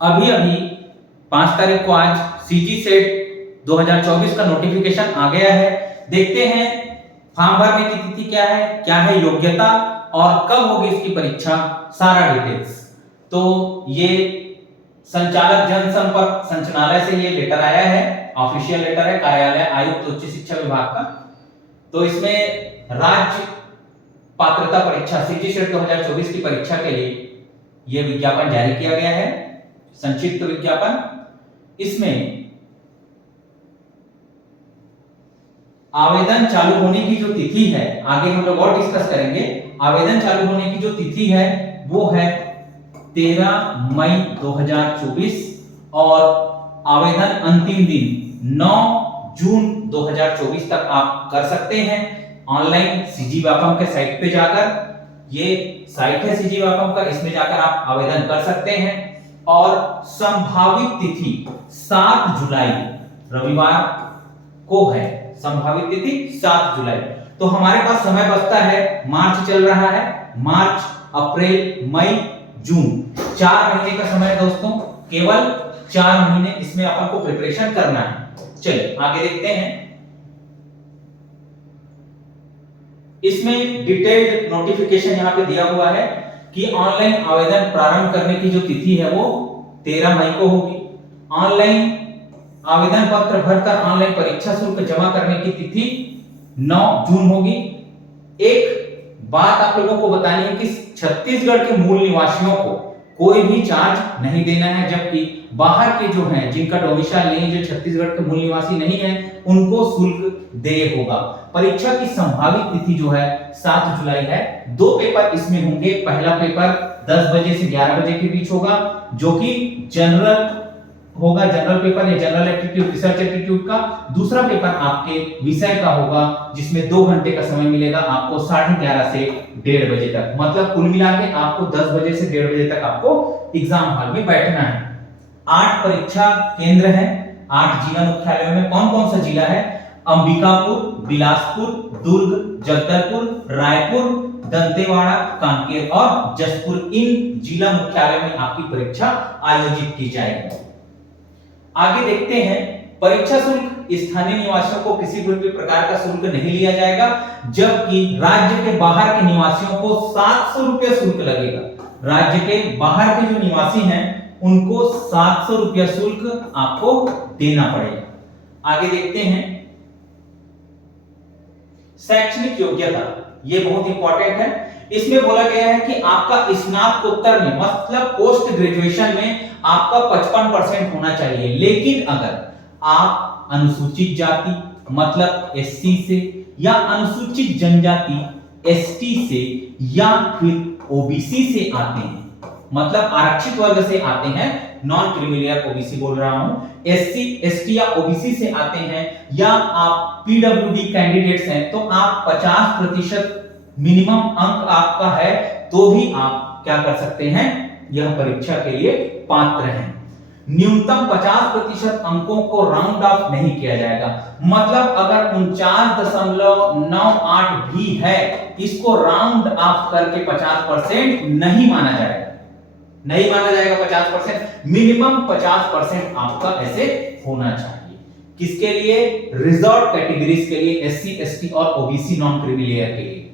अभी अभी 5 तारीख को आज सीजी सेट 2024 का नोटिफिकेशन आ गया है। देखते हैं फॉर्म भरने की तिथि क्या है योग्यता और कब होगी इसकी परीक्षा, सारा डिटेल्स। तो ये संचालक जनसंपर्क संचालनालय से ये लेटर आया है, ऑफिशियल लेटर है, कार्यालय आयुक्त उच्च शिक्षा विभाग का। तो इसमें राज्य पात्रता परीक्षा सीजी सेट 2024 की परीक्षा के लिए ये विज्ञापन जारी किया गया है, संक्षिप्त विज्ञापन। इसमें आवेदन चालू होने की जो तिथि है, आगे हम लोग और डिस्कस करेंगे, आवेदन चालू होने की जो तिथि है वो है 13 मई 2024 और आवेदन अंतिम दिन 9 जून 2024 तक आप कर सकते हैं ऑनलाइन सीजी व्यापम के साइट पे जाकर। ये साइट है सीजी व्यापम का, इसमें जाकर आप आवेदन कर सकते हैं और संभावित तिथि 7 जुलाई रविवार को है, संभावित तिथि 7 जुलाई। तो हमारे पास समय बचता है, मार्च चल रहा है, मार्च, अप्रैल, मई, जून, 4 महीने का समय है दोस्तों, केवल 4 महीने इसमें अपन को प्रिपरेशन करना है। चलिए आगे देखते हैं। इसमें डिटेल्ड नोटिफिकेशन यहां पे दिया हुआ है कि ऑनलाइन आवेदन प्रारंभ करने की जो तिथि है वो 13 मई को होगी। ऑनलाइन आवेदन पत्र भरकर ऑनलाइन परीक्षा शुल्क जमा करने की तिथि 9 जून होगी। एक बात आप लोगों को बतानी है कि छत्तीसगढ़ के मूल निवासियों को कोई भी चार्ज नहीं देना है, जबकि बाहर के जो हैं जिनका डोमिसाइल नहीं, जो छत्तीसगढ़ के मूल निवासी नहीं है, उनको शुल्क देय होगा। परीक्षा की संभावित तिथि जो है 7 जुलाई है। 2 पेपर इसमें होंगे। पहला पेपर 10 बजे से 11 बजे के बीच होगा, जो कि जनरल होगा, जनरल पेपर या जनरल एप्टीट्यूड, रिसर्च एप्टीट्यूड का। दूसरा पेपर आपके विषय का होगा, जिसमें 2 घंटे का समय मिलेगा आपको 11:30 से 1:30 बजे तक। मतलब कुल मिला के आपको 10 बजे से 1:30 बजे तक आपको एग्जाम हॉल में बैठना है। 8 परीक्षा केंद्र है, 8 जिला मुख्यालयों में। कौन कौन सा जिला है? अंबिकापुर, बिलासपुर, दुर्ग, जगदलपुर, रायपुर, दंतेवाड़ा, कांकेर और जसपुर, इन जिला मुख्यालयों में आपकी परीक्षा आयोजित की जाएगी। आगे देखते हैं, परीक्षा शुल्क स्थानीय निवासियों को किसी भी प्रकार का शुल्क नहीं लिया जाएगा, जबकि राज्य के बाहर के निवासियों को 700 रुपया शुल्क लगेगा। राज्य के बाहर के जो निवासी हैं उनको 700 रुपया शुल्क आपको देना पड़ेगा। आगे देखते हैं, शैक्षणिक योग्यता, ये बहुत इंपॉर्टेंट है। इसमें बोला गया है कि आपका स्नातकोत्तर में, मतलब पोस्ट ग्रेजुएशन में आपका 55% होना चाहिए। लेकिन अगर आप अनुसूचित जाति मतलब एससी से, या अनुसूचित जनजाति एसटी से, या फिर ओबीसी से आते हैं, मतलब आरक्षित वर्ग से आते हैं, नॉन क्रीमिलियर ओबीसी बोल रहा हूं, एससी एसटी या ओबीसी से आते हैं, या आप पीडब्ल्यूडी कैंडिडेट्स हैं, तो आप 50% मिनिमम अंक आपका है, तो भी आप क्या कर सकते हैं, यह परीक्षा के लिए पात्र हैं। न्यूनतम 50% अंकों को राउंड ऑफ नहीं किया जाएगा। मतलब अगर 49.98 भी है, इसको राउंड ऑफ करके 50% नहीं माना जाएगा, नहीं माना जाएगा 50%। मिनिमम 50% आपका ऐसे होना चाहिए। किसके लिए? रिजर्व कैटेगरीज के लिए, एससी एसटी और ओबीसी नॉन क्रीमिलियर के लिए।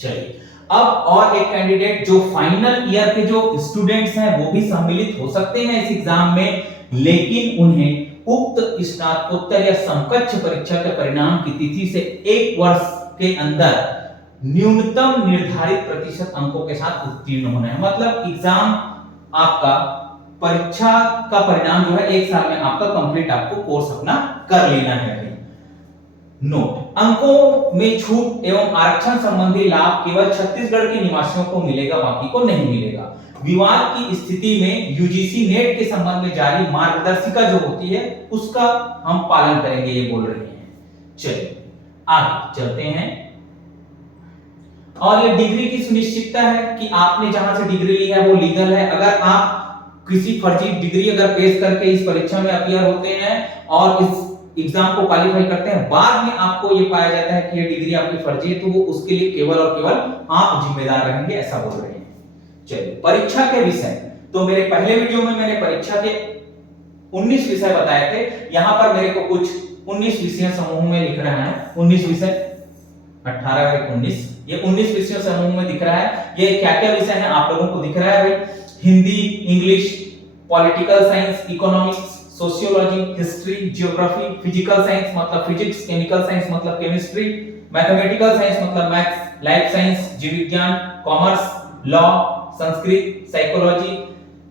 चलिए अब और एक कैंडिडेट जो फाइनल ईयर के जो स्टूडेंट्स हैं वो भी सम्मिलित हो सकते हैं इस एग्जाम में, लेकिन उन्हें उक्त स्नातकोत्तर या समकक्ष परीक्षा के परिणाम की तिथि से 1 वर्ष के अंदर न्यूनतम निर्धारित प्रतिशत अंकों के साथ उत्तीर्ण होना है। मतलब एग्जाम आपका, परीक्षा का परिणाम जो है 1 साल में आपका कंप्लीट, आपको कोर्स अपना कर लेना है। नोट, अंकों में छूट एवं आरक्षण संबंधी लाभ केवल छत्तीसगढ़ के निवासियों को मिलेगा, बाकी को नहीं मिलेगा। विवाद की स्थिति में यूजीसी नेट के संबंध में जारी मार्गदर्शिका जो होती है उसका हम पालन करेंगे, ये बोल रहे हैं। चलिए आगे चलते हैं। और ये डिग्री की सुनिश्चितता है कि आपने जहां से डिग्री ली है वो लीगल है। अगर आप किसी फर्जी डिग्री अगर पेश करके इस परीक्षा में अपीयर होते हैं और इस एग्जाम को क्वालिफाई करते हैं, बाद में आपको ये पाया जाता है कि ये डिग्री आपकी फर्जी है, तो वो उसके लिए केवल और केवल आप जिम्मेदार रहेंगे, ऐसा बोल रहे हैं। चलिए परीक्षा के विषय, तो मेरे पहले वीडियो में मैंने परीक्षा के 19 विषय बताए थे, यहां पर मेरे को कुछ 19 विषय समूह में लिख रहा है। 19 विषय, 18 और 19, ये 19 विषयों समूह में दिख रहा है। ये क्या क्या विषय है आप लोगों को दिख रहा है भाई? Hindi, English, political science, economics, sociology, history, geography, physical science मतलब फिजिक्स, केमिकल साइंस मतलब केमिस्ट्री, मैथमेटिकल साइंस मतलब मैथ्स, लाइफ साइंस, जीव विज्ञान, commerce, law, Sanskrit, psychology,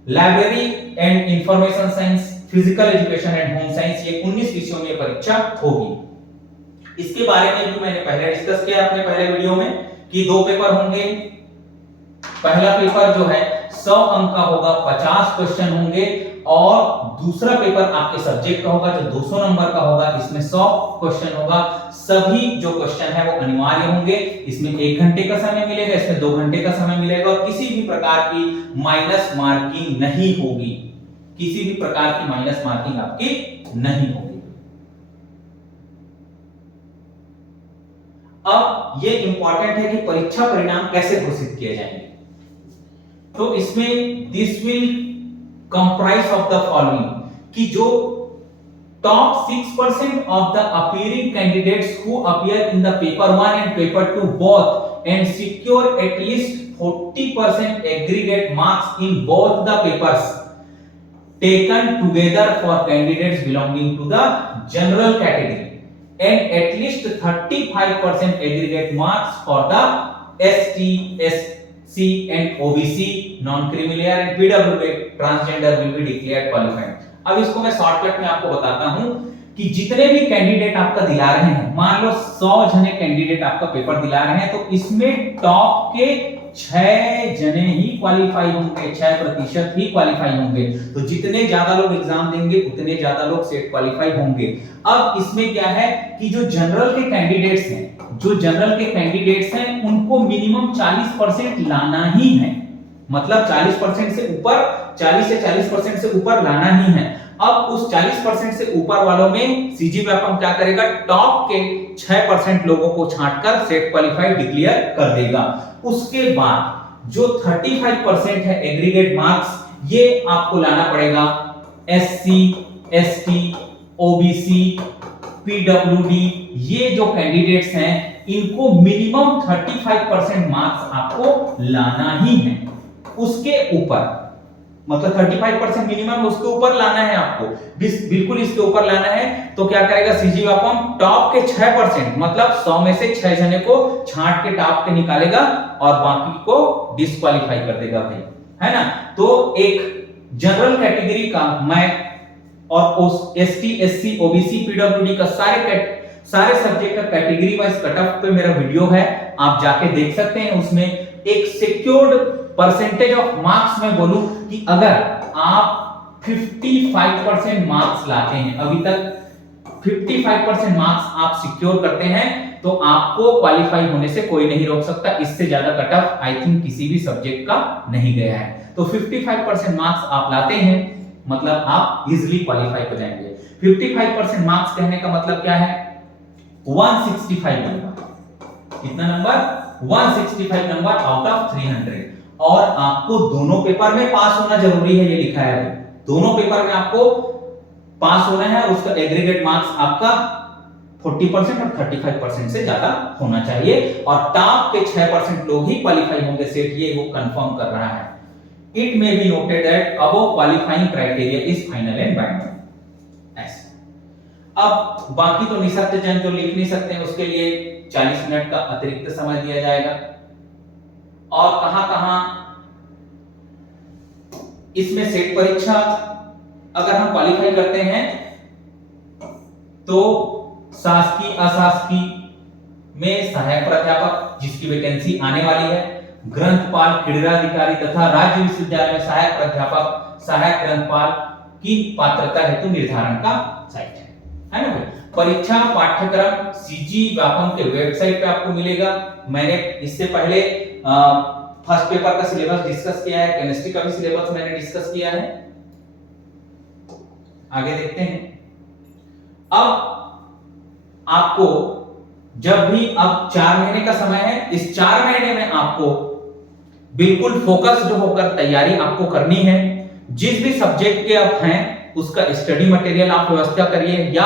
library and information science, physical education and home science. ये 19 विषयों में परीक्षा होगी। इसके बारे में भी मैंने पहले डिस्कस किया अपने पहले वीडियो में कि 2 पेपर होंगे। पहला पेपर जो है 100 अंक का होगा, 50 क्वेश्चन होंगे, और दूसरा पेपर आपके सब्जेक्ट का होगा जो 200 नंबर का होगा। इसमें 100 क्वेश्चन होगा। सभी जो क्वेश्चन है वो अनिवार्य होंगे। इसमें 1 घंटे का समय मिलेगा, इसमें 2 घंटे का समय मिलेगा, और किसी भी प्रकार की माइनस मार्किंग नहीं होगी। किसी भी प्रकार की माइनस मार्किंग आपकी नहीं होगी। अब ये इंपॉर्टेंट है कि परीक्षा परिणाम कैसे घोषित किए जाएंगे। तो इसमें this will comprise of the following, कि जो top 6% of the appearing candidates who appear in the paper 1 and paper 2 both and secure at least 40% aggregate marks in both the papers taken together for candidates belonging to the general category and at least 35% aggregate marks for the ST, SC and OBC, non-creamy and PWD transgender will be declared qualified। अब इसको मैं shortcut में आपको बताता हूं कि जितने भी कैंडिडेट आपका दिला रहे हैं, मान लो 100 जने कैंडिडेट आपका पेपर दिला रहे हैं, तो इसमें टॉप के 6 जने ही क्वालिफाई होंगे, 6% ही क्वालिफाई होंगे। तो जितने ज्यादा लोग एग्जाम देंगे उतने ज्यादा लोग सेट क्वालिफाई होंगे। अब इसमें क्या है कि जो जनरल के कैंडिडेट्स हैं, उनको मिनिमम 40% लाना ही है, मतलब 40% से ऊपर, 40 से 40% से ऊपर लाना ही है। अब उस 40% से ऊपर वालों में सीजी व्यापम क्या करेगा? टॉप के 6% लोगों को छांटकर सेट क्वालिफाइड डिक्लेयर कर देगा। उसके बाद जो 35% है एग्रीगेट मार्क्स, ये आपको लाना पड़ेगा एससी, एसटी, ओबीसी, पीडब्ल्यूडी, ये जो कैंडिडेट्स हैं इनको मिनिमम 35% मार्क्स आपको लाना ही है। उसके ऊपर मतलब 35% मिनिमम उसके ऊपर लाना है आपको, बिल्कुल इसके ऊपर लाना है। तो क्या करेगा सीजी व्यापम? टॉप के 6% मतलब 100 में से 6 जने को छांट के टॉप के निकालेगा और बाकी को डिस्क्वालीफाई कर देगा भाई, है ना। तो एक जनरल कैटेगरी का मैं और एसटी, एससी, ओबीसी, पीडब्ल्यूडी का सारे सब्जेक्ट का कैटेगरी वाइज कट ऑफ पे मेरा वीडियो है, आप जाके देख सकते हैं। उसमें एक सिक्योर्ड परसेंटेज ऑफ मार्क्स में बोलूं कि अगर आप 55% मार्क्स लाते हैं, अभी तक 55% मार्क्स आप सिक्योर करते हैं, तो आपको क्वालिफाई होने से कोई नहीं रोक सकता। इससे ज्यादा कट ऑफ आई थिंक किसी भी सब्जेक्ट का नहीं गया है। तो 55% मार्क्स आप लाते हैं मतलब आप इजीली क्वालिफाई हो जाएंगे। 55% मार्क्स कहने का मतलब क्या है? 165 नंबर। कितना नंबर? 165 number out of 300। और आपको दोनों पेपर में पास होना जरूरी है, ये लिखा है। दोनों पेपर में आपको पास होना है, उसका एग्रीगेट मार्क्स आपका 40% और 35% से ज्यादा होना चाहिए, और टॉप के 6% लोग ही क्वालिफाई होंगे सेट, ये वो कंफर्म कर रहा है। It may be noted that above qualifying criteria is final and binding. ऐसे अब बाकी तो निसक्त जन जो लिख नहीं सकते हैं उसके लिए 40 मिनट का अतिरिक्त समय दिया जाएगा। और कहां-कहां इसमें सेट परीक्षा अगर हम क्वालिफाई करते हैं तो शासकीय, अशासकीय में सहायक प्राध्यापक जिसकी वैकेंसी आने वाली है, ग्रंथपाल, क्रीड़ाधिकारी तथा राज्य विश्वविद्यालय में सहायक प्राध्यापक, सहायक ग्रंथपाल की पात्रता हेतु निर्धारण का साइट है ना भाई। परीक्षा पाठ्यक्रम सीजी व्यापम के वेबसाइट पे आपको मिलेगा। मैंने इससे पहले फर्स्ट पेपर का सिलेबस डिस्कस किया है, केमिस्ट्री का भी सिलेबस मैंने डिस्कस किया है। आगे देखते हैं। अब आपको जब भी अब 4 महीने का समय है, इस 4 महीने में आपको बिल्कुल फोकस्ड होकर तैयारी आपको करनी है। जिस भी सब्जेक्ट के आप हैं उसका स्टडी मटेरियल आप व्यवस्था करिए या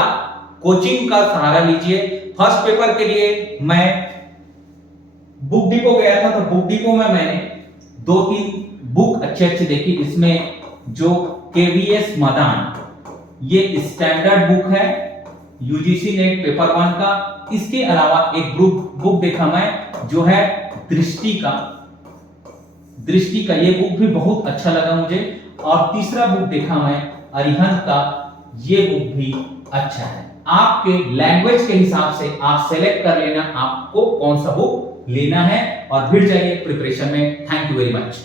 कोचिंग का सहारा लीजिए। फर्स्ट पेपर के लिए मैं बुक डिपो गया था, तो बुक डिपो में मैंने 2-3 बुक अच्छे देखी। इसमें जो केवीएस मदान, ये स्टैंडर्ड बुक है यूजीसी नेट पेपर 1 का। इसके अलावा एक बुक देखा मैं जो है दृष्टि का, ये बुक भी बहुत अच्छा लगा मुझे। और तीसरा बुक देखा मैं अरिहंत का, ये बुक भी अच्छा है। आपके लैंग्वेज के हिसाब से आप सेलेक्ट कर लेना आपको कौन सा बुक लेना है और फिर जाइए प्रिपरेशन में। Thank you very much.